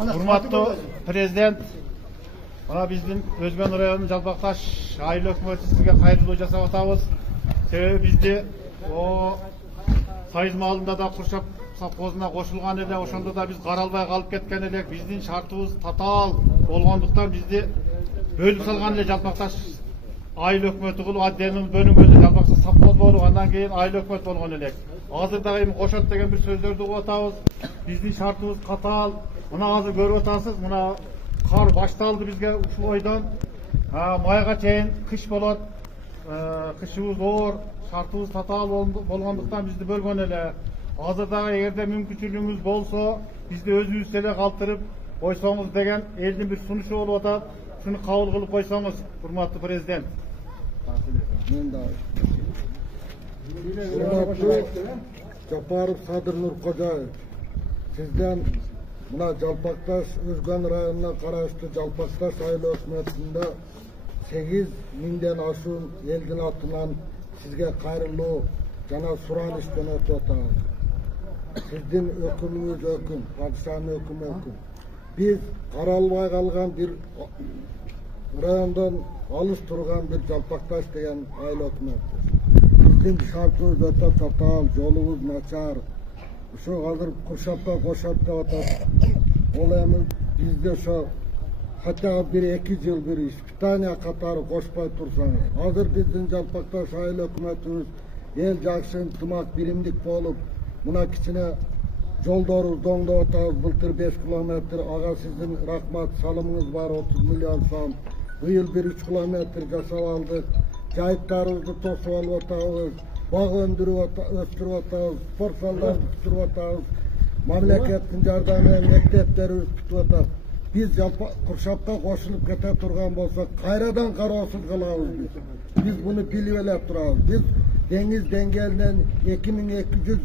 Hurmatlı Prezident, bana bizden Özben rayonunun Жалпақташ айыл өкмөтү сизге кайрылуу жасап атабыз. Себеби бизде o сайыз малында да курчап совхозуна кошулган эле, ошондо да биз каралбай калып кеткен элек. Биздин шартыбыз татаал болгондуктан бизди бөлүп салган эле Жалпақташ айыл өкмөтү кылып, отдельный бөлүнгөн Жалпакташ совхоз болуп, андан кийин айыл өкмөт болгон элек. Азыр дагы эми кошот деген бир сөздөрдү угуп атабыз. Биздин шартыбыз катаал. Мына азыр көрүп атасыз, мына кар башталды бизге ушул ойдон. Майга чейин кыш болот. Кышыбыз оор, шартыбыз татаал болгондуктан бизди бөлгөн эле. Азыр дагы эгерде мүмкүнчүлүгүңүз болсо, бизди өзүбүз эле калтырып койсоңуз деген элдин бир сунушу болуп атат. Шуну кабыл кылып койсоңуз, урматтуу президент. Мен да. Урматтуу Жапаров Садыр Нуркожаев, сизден мына Жалпакташ Өзгөн районуна караштуу Жалпакташ айыл өкмөтүндө 8 миңден ашуун элдин атынан сизге кайрылуу жана суранычтан өтүп атабыз. Сиздин өкүмүңүз өкүм, падышанын өкүмү өкүм. Биз каралбай калган бир райондон алыс турган бир Жалпакташ деген айыл өкмөтүбүз. Биздин шартыбыз өтө татаал, жолубуз начар. Ошо азыр Куршапка кошот деп атат. Ол эми бизде ошо хотя бы 1-2 жыл бир испытание катары кошпой турсаңыз. Азыр биздин Жалпакташ айыл өкмөтүбүз эл жакшы ынтымак биримдик болуп, мына кичине жолдорубузду оңдоп атабыз. Былтыр 5 километр, ага сиздин рахмат, салымыңыз бар 30 миллион сом. Быйыл 1-3 километр жасап алдык. Жайыктарыбызды тосуп алып атабыз. Баг өстүрүп атабыз, спорт залдарды бүтүрүп атабыз. Мамлекеттин жардамы менен мектептерибиз бүтүп атат. Биз Куршапка кошулуп кете турган болсок, кайрадан кароосуз калабыз биз. Биз буну билип эле турабыз. Биз деңиз деңгээлинен 2200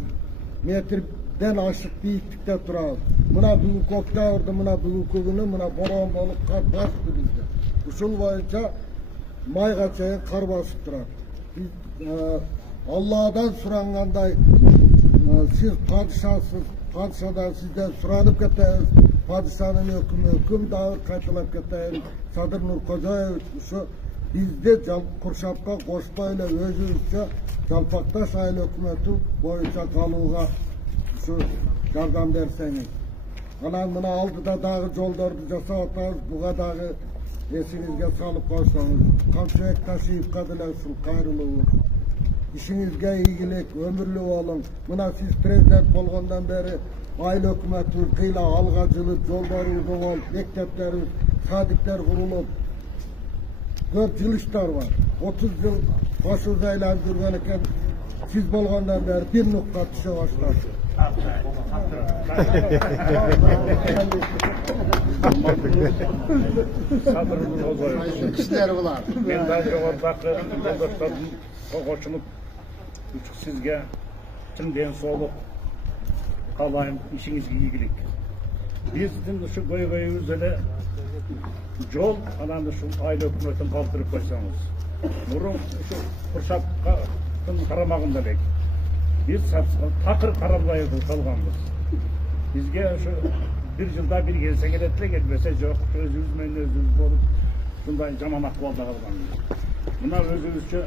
метрден ашык бийиктикте турабыз. Мына бүгүнкү октябрда, мына бүгүнкү күнү мына борон болуп кар басты бизде. Ушул боюнча майга чейин кар басып турат. Биз Алладан сурангандай, siz padişahsız, padişahdan sizden suranıp keteyiniz, padişahın hüküm dağır kaytılap keteyiniz, Sadır Nurkojayevich, şu bizde Kуршапка koşmayla özümüzce Жалпакташ айыл өкмөтү боюнча калууга şu жардам берсеңиz. Анан мына алдыда дагы жолдорду жасап атабыз, буга дагы эсиңизге салып койсоңуз, Камчыбек Ташиевке деле ушул кайрылуу. İşinizge iyilik, ömürlü olun. Buna siz prezident bolgondan beri ayıl hökümetimiz kıyla algacılık, yollarımız ol, mekteplerimiz, sadikler kurulup, 4 yıl işler var. 30 yıl başınıza eylem durganıken siz bolgondan beri bir nokta düşe başlar. Kişiler var. Ben bence oradaki yoldaşlarım koşulup sizge tüm densoluk kalayım, işinizge iyilik. Bizden şu koyuyumuz öyle yol, anan da şu aile hükümetin kaldırıp koysanız. Nurun şu Kуршапka karamağında bek. Biz takır karalbayız kalganız. Bizge şu bir yılda bir gelse gerekli gelmese yok. Özümüz bolup şundan caman akvalda kalganız. Buna özümüzce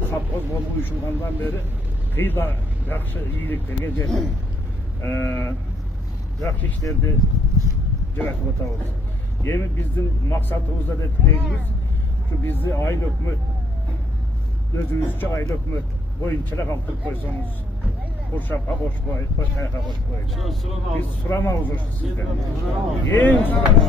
sapkoz bolup uyuşulgandan beri kıyla yakşı iyiliklerge gelsin. Yakşı işlerde cevap atağız. Yemi bizim maksatımızda da etkileyimiz şu bizi aile hükümet özümüzce aile hükümet boyunçala kaldırıp koysanız Kуршапка koşmayın, başka yaka koşmayın. Biz suramağız sizden. En suramağız.